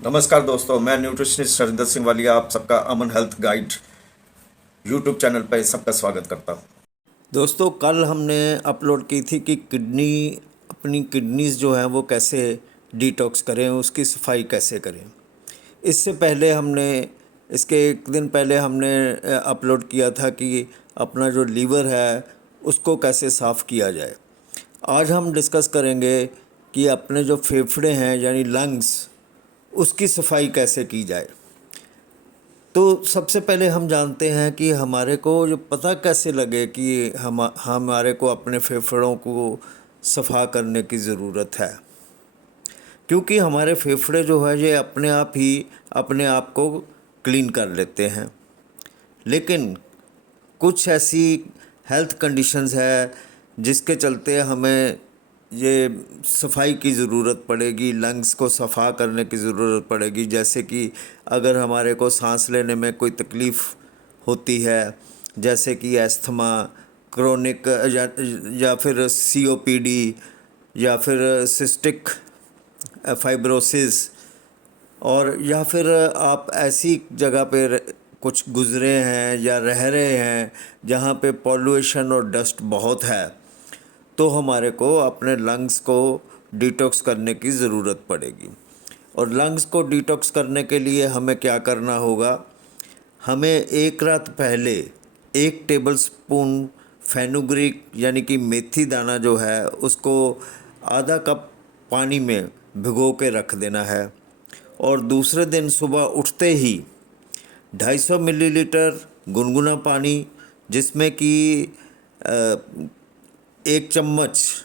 नमस्कार दोस्तों, मैं न्यूट्रिशनिस्ट हरिंदर सिंह वालिया आप सबका अमन हेल्थ गाइड यूट्यूब चैनल पर सबका स्वागत करता हूं। दोस्तों, कल हमने अपलोड की थी कि अपनी किडनीज़ जो हैं वो कैसे डिटॉक्स करें, उसकी सफाई कैसे करें। इससे पहले हमने इसके एक दिन पहले हमने अपलोड किया था कि अपना जो लीवर है उसको कैसे साफ़ किया जाए। आज हम डिस्कस करेंगे कि अपने जो फेफड़े हैं यानी लंग्स, उसकी सफाई कैसे की जाए। तो सबसे पहले हम जानते हैं कि हमारे को जो पता कैसे लगे कि हमारे को अपने फेफड़ों को सफ़ा करने की ज़रूरत है, क्योंकि हमारे फेफड़े जो है ये अपने आप को क्लीन कर लेते हैं। लेकिन कुछ ऐसी हेल्थ कंडीशंस है जिसके चलते हमें ये सफाई की ज़रूरत पड़ेगी, लंग्स को सफ़ा करने की ज़रूरत पड़ेगी। जैसे कि अगर हमारे को सांस लेने में कोई तकलीफ़ होती है, जैसे कि एस्थमा, क्रोनिक या फिर सीओपीडी या फिर सिस्टिक फाइब्रोसिस, और या फिर आप ऐसी जगह पे कुछ गुज़रे हैं या रह रहे हैं जहाँ पे पॉल्यूशन और डस्ट बहुत है, तो हमारे को अपने लंग्स को डिटॉक्स करने की ज़रूरत पड़ेगी। और लंग्स को डिटॉक्स करने के लिए हमें क्या करना होगा? हमें एक रात पहले 1 टेबल स्पून फेनुग्रीक यानी कि मेथी दाना जो है उसको आधा कप पानी में भिगो के रख देना है। और दूसरे दिन सुबह उठते ही 250 मिलीलीटर गुनगुना पानी, जिसमें कि 1 चम्मच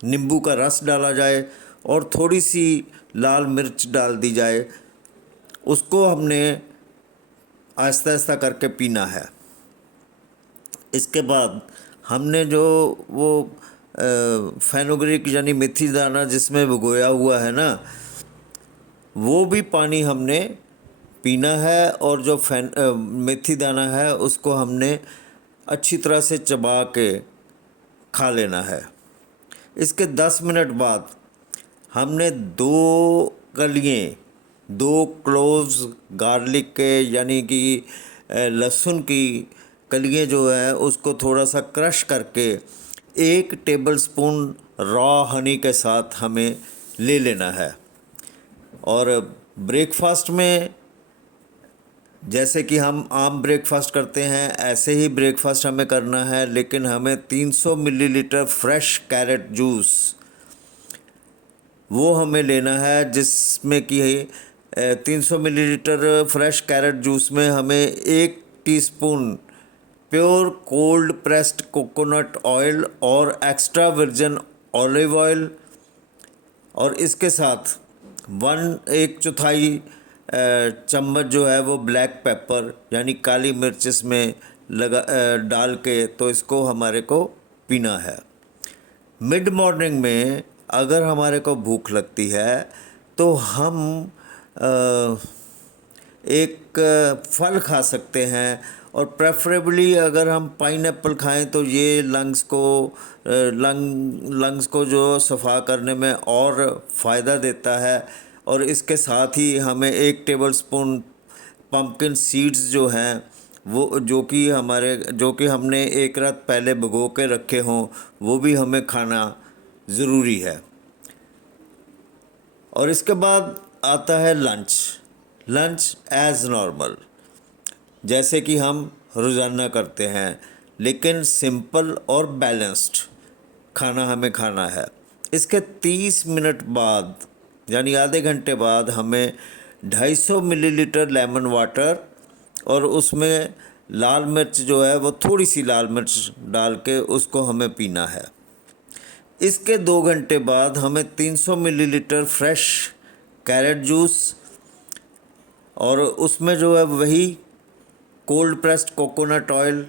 नींबू का रस डाला जाए और थोड़ी सी लाल मिर्च डाल दी जाए, उसको हमने आहिस्ता आहिस्ता करके पीना है। इसके बाद हमने जो वो फेनुग्रीक यानी मेथी दाना जिसमें भिगोया हुआ है ना, वो भी पानी हमने पीना है। और जो मेथी दाना है उसको हमने अच्छी तरह से चबा के खा लेना है। इसके 10 मिनट बाद हमने 2 क्लोव्स गार्लिक के यानी कि लहसुन की कलियाँ जो है उसको थोड़ा सा क्रश करके 1 टेबल स्पून रॉ हनी के साथ हमें ले लेना है। और ब्रेकफास्ट में जैसे कि हम आम ब्रेकफास्ट करते हैं ऐसे ही ब्रेकफास्ट हमें करना है, लेकिन हमें 300 मिलीलीटर फ्रेश कैरेट जूस वो हमें लेना है, जिसमें कि 300 मिलीलीटर फ्रेश कैरेट जूस में हमें 1 teaspoon pure cold pressed coconut oil और एक्स्ट्रा वर्जिन ऑलिव ऑयल, और इसके साथ 1/4 चम्मच जो है वो ब्लैक पेपर यानी काली मिर्च इसमें डाल के तो इसको हमारे को पीना है। मिड मॉर्निंग में अगर हमारे को भूख लगती है तो हम एक फल खा सकते हैं, और प्रेफरेबली अगर हम पाइनएप्पल खाएं तो ये लंग्स को जो सफ़ा करने में और फ़ायदा देता है। और इसके साथ ही हमें 1 टेबल स्पून पम्पकिन सीड्स जो हैं वो जो कि हमने एक रात पहले भिगो के रखे हों, वो भी हमें खाना ज़रूरी है। और इसके बाद आता है लंच एज़ नॉर्मल, जैसे कि हम रोज़ाना करते हैं, लेकिन सिंपल और बैलेंस्ड खाना हमें खाना है। इसके 30 मिनट बाद यानी आधे घंटे बाद हमें 250 मिलीलीटर लेमन वाटर और उसमें लाल मिर्च जो है वो थोड़ी सी लाल मिर्च डाल के उसको हमें पीना है। इसके 2 घंटे बाद हमें 300 मिलीलीटर फ्रेश कैरेट जूस और उसमें जो है वही कोल्ड प्रेस्ड कोकोनट ऑयल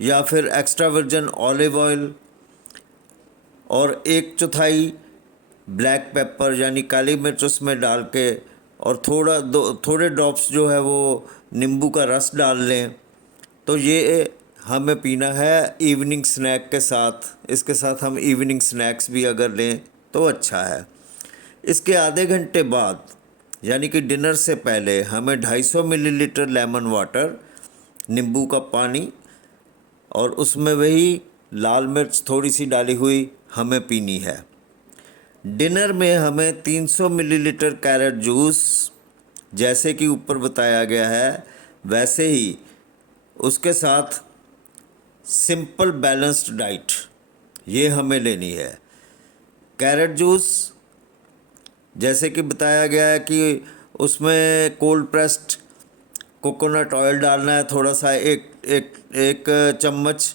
या फिर एक्स्ट्रा वर्जिन ऑलिव ऑयल और 1/4 ब्लैक पेपर यानी काली मिर्च उसमें डाल के और थोड़े ड्रॉप्स जो है वो नींबू का रस डाल लें, तो ये हमें पीना है इवनिंग स्नैक के साथ। इसके साथ हम इवनिंग स्नैक्स भी अगर लें तो अच्छा है। इसके आधे घंटे बाद यानी कि डिनर से पहले हमें 250 मिलीलीटर लेमन वाटर, नींबू का पानी और उसमें वही लाल मिर्च थोड़ी सी डाली हुई हमें पीनी है। डिनर में हमें 300 मिलीलीटर कैरेट जूस, जैसे कि ऊपर बताया गया है वैसे ही उसके साथ सिंपल बैलेंस्ड डाइट ये हमें लेनी है। कैरेट जूस जैसे कि बताया गया है कि उसमें कोल्ड प्रेस्ड कोकोनट ऑयल डालना है थोड़ा सा, एक चम्मच,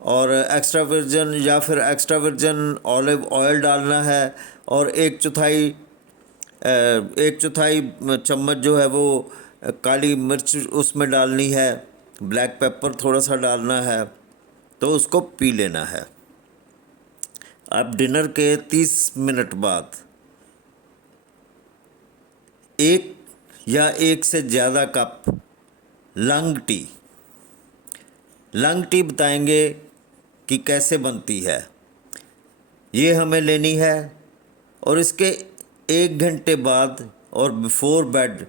और एक्स्ट्रा वर्जन या फिर एक्स्ट्रा वर्जन ऑलिव ऑयल डालना है, और एक चौथाई चम्मच जो है वो काली मिर्च उसमें डालनी है, ब्लैक पेपर थोड़ा सा डालना है, तो उसको पी लेना है। अब डिनर के 30 मिनट बाद एक या एक से ज़्यादा कप लंग टी बताएंगे कि कैसे बनती है, ये हमें लेनी है। और इसके 1 घंटे बाद और बिफोर बेड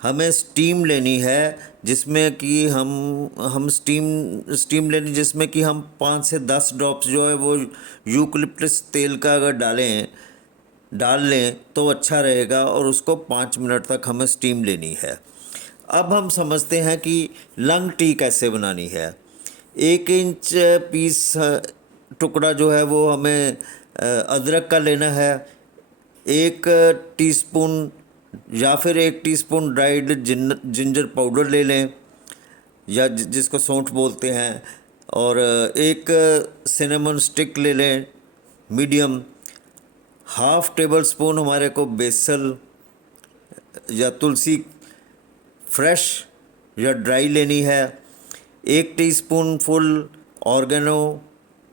हमें स्टीम लेनी है, जिसमें कि हम स्टीम लेनी, जिसमें कि हम 5 से 10 ड्रॉप्स जो है वो यूकलिप्टस तेल का अगर डाल लें तो अच्छा रहेगा, और उसको 5 मिनट तक हमें स्टीम लेनी है। अब हम समझते हैं कि लंग टी कैसे बनानी है। 1 इंच पीस टुकड़ा जो है वो हमें अदरक का लेना है, 1 टीस्पून या फिर 1 टीस्पून ड्राइड जिंजर पाउडर ले लें, या जिसको सौंठ बोलते हैं, और 1 सिनेमन स्टिक ले लें मीडियम, हाफ टेबल स्पून हमारे को बेसल या तुलसी फ्रेश या ड्राई लेनी है, 1 टीस्पून फुल ऑर्गेनो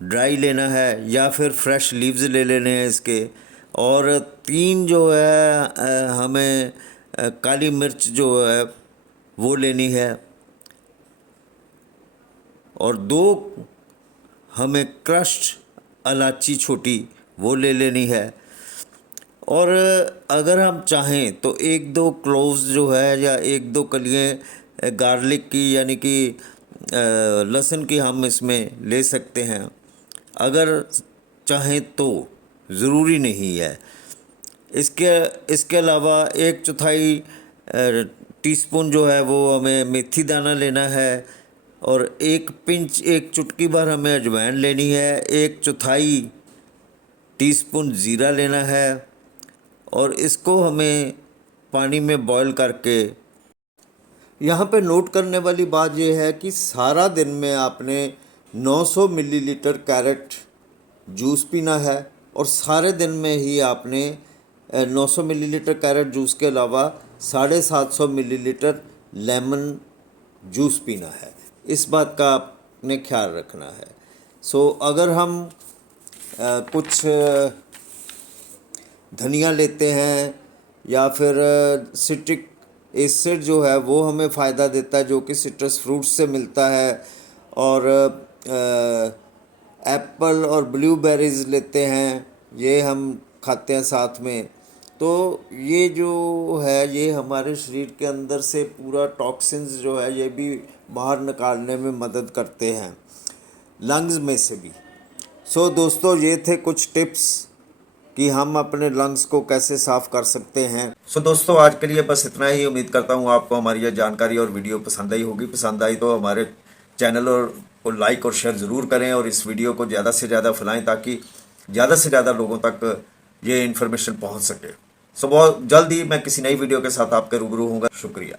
ड्राई लेना है या फिर फ्रेश लीव्स ले लेने हैं इसके, और 3 जो है हमें काली मिर्च जो है वो लेनी है, और 2 हमें क्रश्ड इलायची छोटी वो ले लेनी है, और अगर हम चाहें तो 1-2 क्लोव्स जो है या 1-2 कलियाँ गार्लिक की यानी कि लहसुन की हम इसमें ले सकते हैं, अगर चाहें तो, ज़रूरी नहीं है। इसके अलावा 1/4 टीस्पून जो है वो हमें मेथी दाना लेना है, और 1 चुटकी भर हमें अजवाइन लेनी है, 1/4 टीस्पून ज़ीरा लेना है, और इसको हमें पानी में बॉईल करके। यहाँ पे नोट करने वाली बात यह है कि सारा दिन में आपने 900 मिलीलीटर कैरेट जूस पीना है, और सारे दिन में ही आपने 900 मिलीलीटर कैरेट जूस के अलावा 750 मिलीलीटर लेमन जूस पीना है। इस बात का आपने ख्याल रखना है। सो अगर हम कुछ धनिया लेते हैं या फिर सिट्रिक एसिड जो है वो हमें फ़ायदा देता है, जो कि सिट्रस फ्रूट से मिलता है, और एप्पल और ब्लूबेरीज़ लेते हैं, ये हम खाते हैं साथ में, तो ये जो है ये हमारे शरीर के अंदर से पूरा टॉक्सिन्स जो है ये भी बाहर निकालने में मदद करते हैं, लंग्स में से भी। सो दोस्तों, ये थे कुछ टिप्स कि हम अपने लंग्स को कैसे साफ़ कर सकते हैं। सो दोस्तों, आज के लिए बस इतना ही। उम्मीद करता हूँ आपको हमारी यह जानकारी और वीडियो पसंद आई होगी। पसंद आई तो हमारे चैनल को लाइक और शेयर ज़रूर करें, और इस वीडियो को ज़्यादा से ज़्यादा फैलाएं ताकि ज़्यादा से ज़्यादा लोगों तक ये इन्फॉर्मेशन पहुँच सके। सो बहुत जल्द ही मैं किसी नई वीडियो के साथ आपके रूबरू होऊंगा। शुक्रिया।